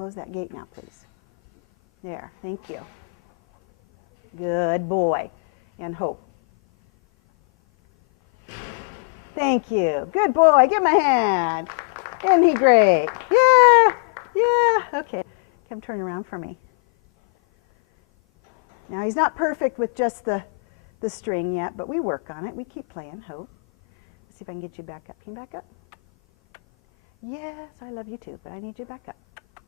close that gate now, please. There, thank you. Good boy. And Hope. Thank you. Good boy. Give him a hand. Isn't he great? Yeah. Yeah. Okay. Come turn around for me. Now, he's not perfect with just the string yet, but we work on it. We keep playing. Hope. Let's see if I can get you back up. Can you back up? Yes, I love you too, but I need you back up.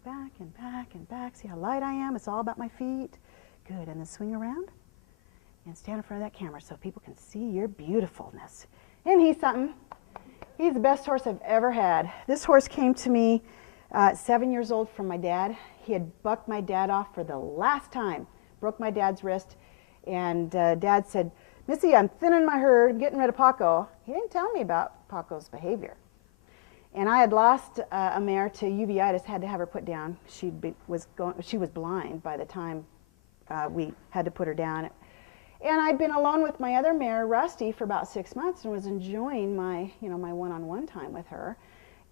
Back and back and back. See how light I am? It's all about my feet. Good. And then swing around and stand in front of that camera so people can see your beautifulness. And he's something. He's the best horse I've ever had. This horse came to me at 7 years old from my dad. He had bucked my dad off for the last time. Broke my dad's wrist. And Dad said, Missy, I'm thinning my herd. I'm getting rid of Paco. He didn't tell me about Paco's behavior. And I had lost a mare to uveitis, had to have her put down. She was blind by the time we had to put her down. And I'd been alone with my other mare, Rusty, for about 6 months and was enjoying my, my one-on-one time with her.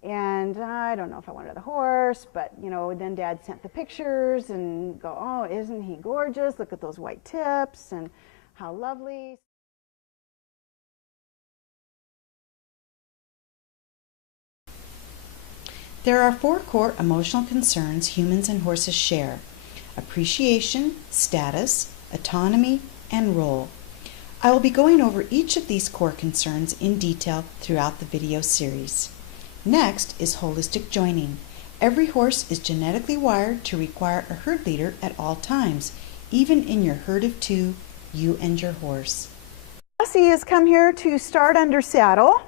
And I don't know if I wanted the horse, but, then Dad sent the pictures and go, oh, isn't he gorgeous? Look at those white tips and how lovely. There are 4 core emotional concerns humans and horses share: appreciation, status, autonomy, and role. I will be going over each of these core concerns in detail throughout the video series. Next is holistic joining. Every horse is genetically wired to require a herd leader at all times, even in your herd of 2, you and your horse. Lassie has come here to start under saddle.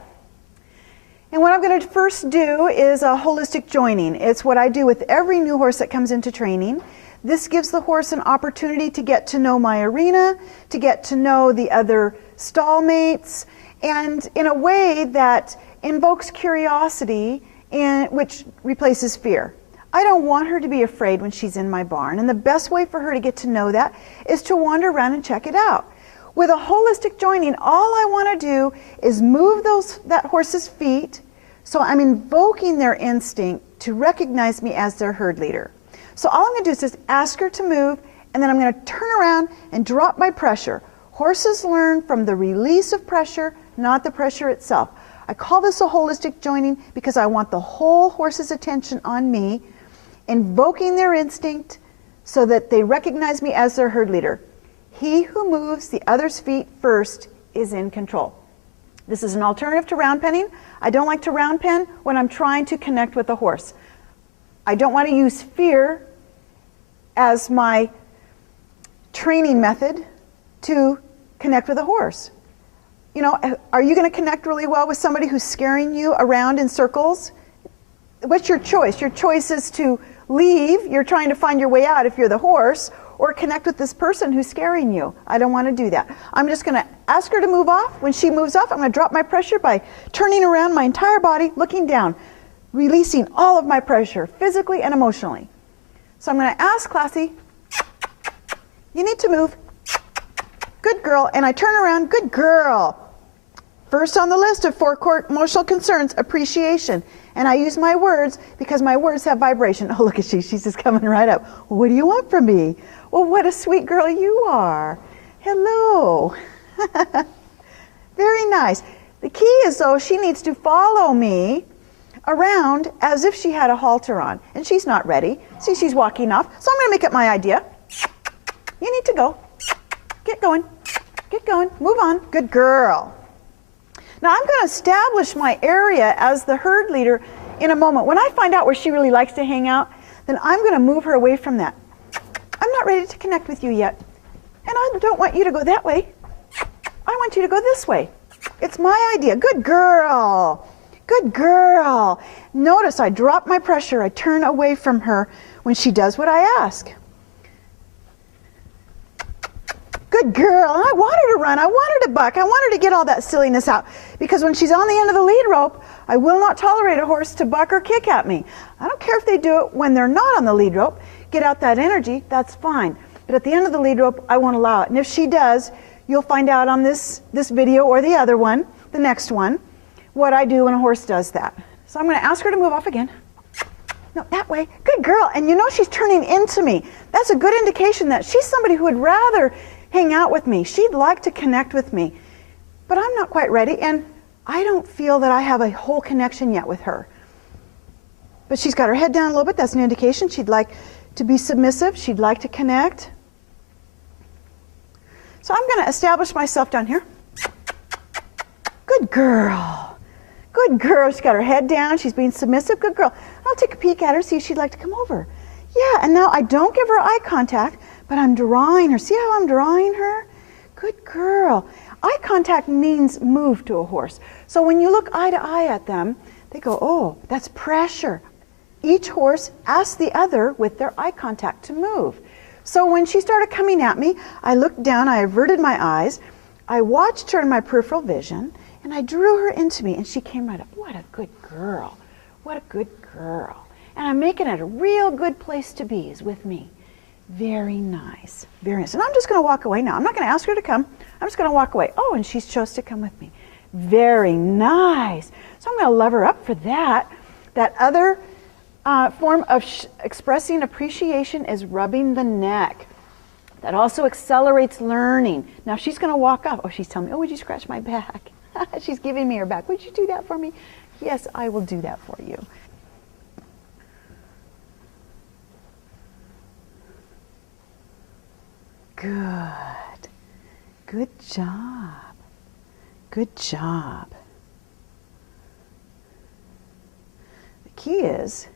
And what I'm going to first do is a holistic joining. It's what I do with every new horse that comes into training. This gives the horse an opportunity to get to know my arena, to get to know the other stallmates, and in a way that invokes curiosity, which replaces fear. I don't want her to be afraid when she's in my barn, and the best way for her to get to know that is to wander around and check it out. With a holistic joining, all I want to do is move that horse's feet, so I'm invoking their instinct to recognize me as their herd leader. So all I'm going to do is just ask her to move, and then I'm going to turn around and drop my pressure. Horses learn from the release of pressure, not the pressure itself. I call this a holistic joining because I want the whole horse's attention on me, invoking their instinct so that they recognize me as their herd leader. He who moves the other's feet first is in control. This is an alternative to round penning. I don't like to round pen when I'm trying to connect with a horse. I don't want to use fear as my training method to connect with a horse. Are you going to connect really well with somebody who's scaring you around in circles? What's your choice? Your choice is to leave. You're trying to find your way out if you're the horse, or connect with this person who's scaring you. I don't want to do that. I'm just going to ask her to move off. When she moves off, I'm going to drop my pressure by turning around my entire body, looking down, releasing all of my pressure, physically and emotionally. So I'm going to ask Classy, you need to move. Good girl. And I turn around, good girl. First on the list of 4 core emotional concerns, appreciation. And I use my words because my words have vibration. Oh, look at she's just coming right up. Well, what do you want from me? Well, what a sweet girl you are. Hello. Very nice. The key is, though, she needs to follow me around as if she had a halter on. And she's not ready. See, she's walking off. So I'm going to make it my idea. You need to go. Get going. Get going. Move on. Good girl. Now I'm going to establish my area as the herd leader in a moment. When I find out where she really likes to hang out, then I'm going to move her away from that. I'm not ready to connect with you yet. And I don't want you to go that way. I want you to go this way. It's my idea. Good girl. Good girl. Notice I drop my pressure. I turn away from her when she does what I ask. Good girl. And I want her to run. I want her to buck. I want her to get all that silliness out. Because when she's on the end of the lead rope, I will not tolerate a horse to buck or kick at me. I don't care if they do it when they're not on the lead rope. Get out that energy, that's fine. But at the end of the lead rope, I won't allow it. And if she does, you'll find out on this video or the other one, the next one, what I do when a horse does that. So I'm going to ask her to move off again. No, that way. Good girl. And you know she's turning into me. That's a good indication that she's somebody who would rather hang out with me. She'd like to connect with me. But I'm not quite ready, and I don't feel that I have a whole connection yet with her. But she's got her head down a little bit. That's an indication she'd like to be submissive. She'd like to connect. So I'm going to establish myself down here. Good girl. Good girl. She's got her head down. She's being submissive. Good girl. I'll take a peek at her, see if she'd like to come over. Yeah, and now I don't give her eye contact, but I'm drawing her. See how I'm drawing her? Good girl. Eye contact means move to a horse. So when you look eye to eye at them, they go, oh, that's pressure. Each horse asks the other with their eye contact to move. So when she started coming at me, I looked down, I averted my eyes, I watched her in my peripheral vision, and I drew her into me, and she came right up. What a good girl. What a good girl. And I'm making it a real good place to be is with me. Very nice. Very nice. And I'm just going to walk away now. I'm not going to ask her to come. I'm just going to walk away. Oh, and she's chose to come with me. Very nice. So I'm going to love her up for that. That other form of expressing appreciation is rubbing the neck. That also accelerates learning. Now she's going to walk up. Oh, she's telling me, oh, would you scratch my back? She's giving me her back. Would you do that for me? Yes, I will do that for you. Good. Good job. Good job. The key is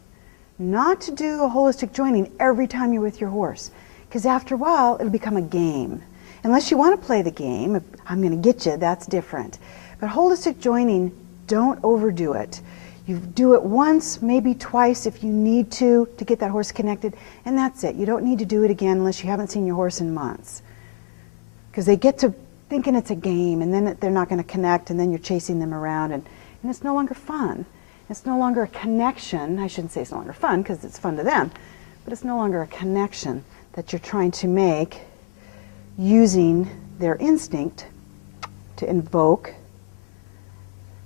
not to do a holistic joining every time you're with your horse, because after a while it'll become a game. Unless you want to play the game, I'm going to get you, that's different. But holistic joining, don't overdo it. You do it once, maybe twice if you need to get that horse connected, and that's it. You don't need to do it again unless you haven't seen your horse in months. Because they get to thinking it's a game, and then they're not going to connect, and then you're chasing them around, and it's no longer fun. It's no longer a connection. I shouldn't say it's no longer fun, because it's fun to them, but it's no longer a connection that you're trying to make using their instinct to invoke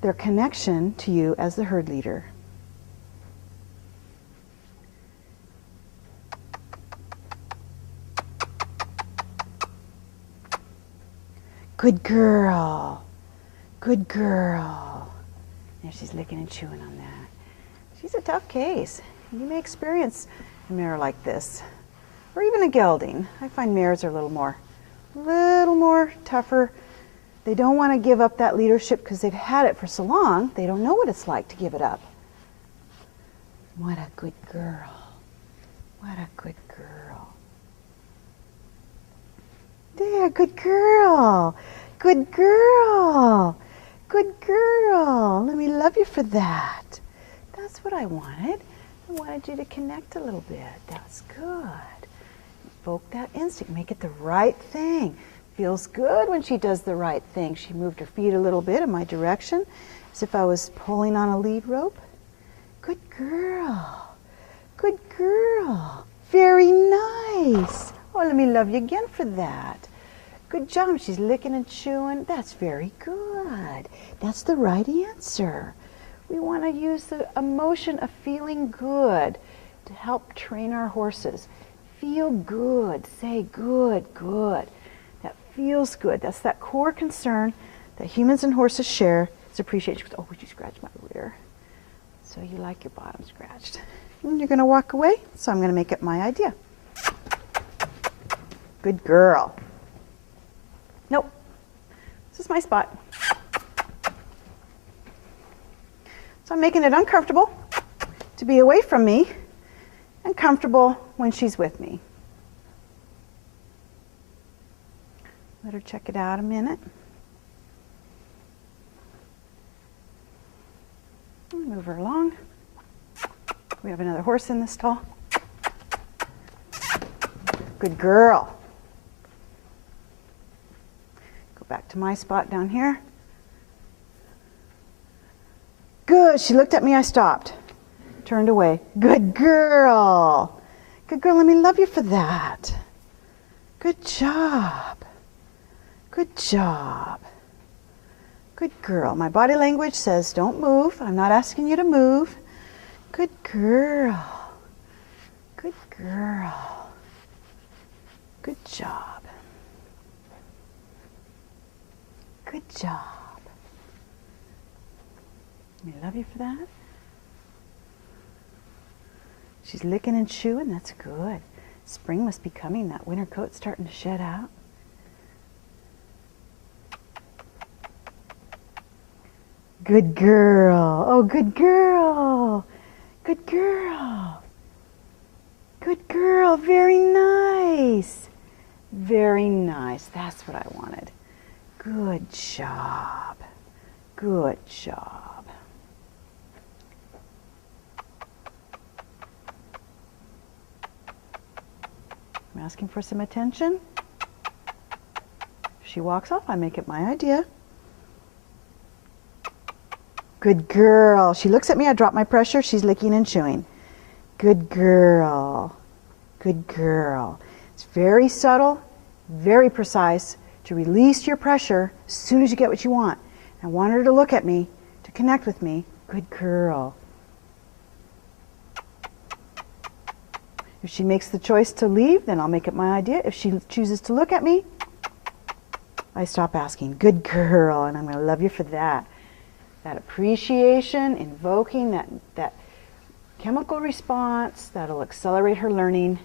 their connection to you as the herd leader. Good girl. Good girl. There she's licking and chewing on that. She's a tough case. You may experience a mare like this, or even a gelding. I find mares are a little more tougher. They don't want to give up that leadership because they've had it for so long, they don't know what it's like to give it up. What a good girl. What a good girl. There, good girl. Good girl. Good girl. Let me love you for that. That's what I wanted. I wanted you to connect a little bit. That's good. Evoke that instinct. Make it the right thing. Feels good when she does the right thing. She moved her feet a little bit in my direction, as if I was pulling on a lead rope. Good girl. Good girl. Very nice. Oh, let me love you again for that. Good job. She's licking and chewing. That's very good. That's the right answer. We want to use the emotion of feeling good to help train our horses. Feel good. Say good, good. That feels good. That's that core concern that humans and horses share. It's appreciation. Oh, would you scratch my rear? So you like your bottom scratched. And you're going to walk away, so I'm going to make it my idea. Good girl. Nope. This is my spot. So I'm making it uncomfortable to be away from me and comfortable when she's with me. Let her check it out a minute. Move her along. We have another horse in the stall. Good girl. Go back to my spot down here. Good. She looked at me. I stopped. Turned away. Good girl. Good girl. Let me love you for that. Good job. Good job. Good girl. My body language says don't move. I'm not asking you to move. Good girl. Good girl. Good job. Good job. I love you for that. She's licking and chewing. That's good. Spring must be coming. That winter coat's starting to shed out. Good girl. Oh, good girl. Good girl. Good girl. Very nice. Very nice. That's what I wanted. Good job. Good job. I'm asking for some attention. If she walks off, I make it my idea. Good girl. She looks at me, I drop my pressure, she's licking and chewing. Good girl. Good girl. It's very subtle, very precise to release your pressure as soon as you get what you want. I want her to look at me, to connect with me. Good girl. If she makes the choice to leave, then I'll make it my idea. If she chooses to look at me, I stop asking. Good girl, and I'm going to love you for that. That appreciation, invoking that chemical response that'll accelerate her learning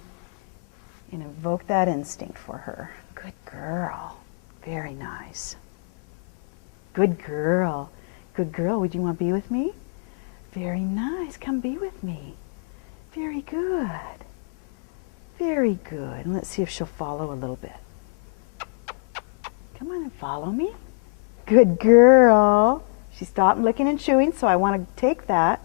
and invoke that instinct for her. Good girl. Very nice. Good girl. Good girl, would you want to be with me? Very nice. Come be with me. Very good. Very good. And let's see if she'll follow a little bit. Come on and follow me. Good girl. She stopped licking and chewing, so I want to take that.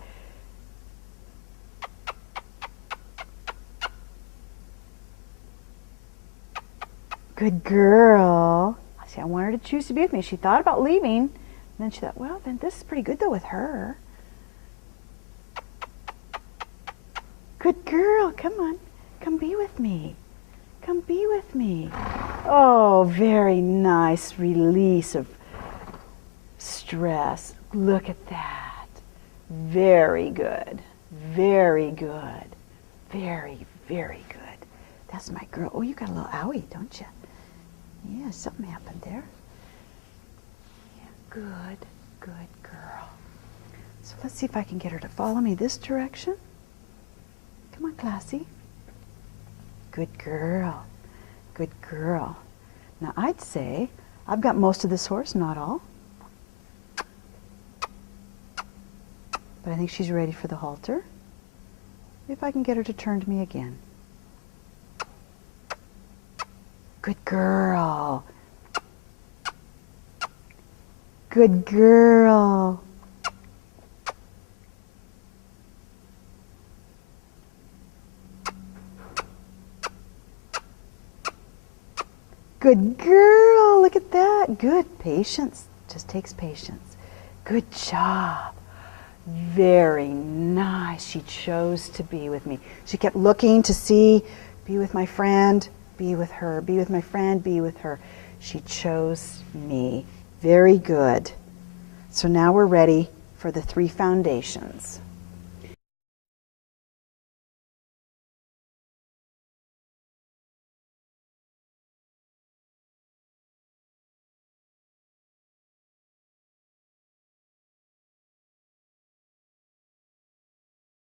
Good girl. See, I want her to choose to be with me. She thought about leaving, and then she thought, well, then this is pretty good though with her. Good girl. Come on. Come be with me. Come be with me. Oh, very nice release of stress. Look at that. Very good. Very good. Very, very good. That's my girl. Oh, you got a little owie, don't you? Yeah, something happened there. Yeah, good, good girl. So let's see if I can get her to follow me this direction. Come on, Classy. Good girl. Good girl. Now I'd say I've got most of this horse, not all. But I think she's ready for the halter. If I can get her to turn to me again. Good girl. Good girl. Good girl. Look at that. Good. Patience. Just takes patience. Good job. Very nice. She chose to be with me. She kept looking to see, be with my friend, be with her, be with my friend, be with her. She chose me. Very good. So now we're ready for the 3 foundations.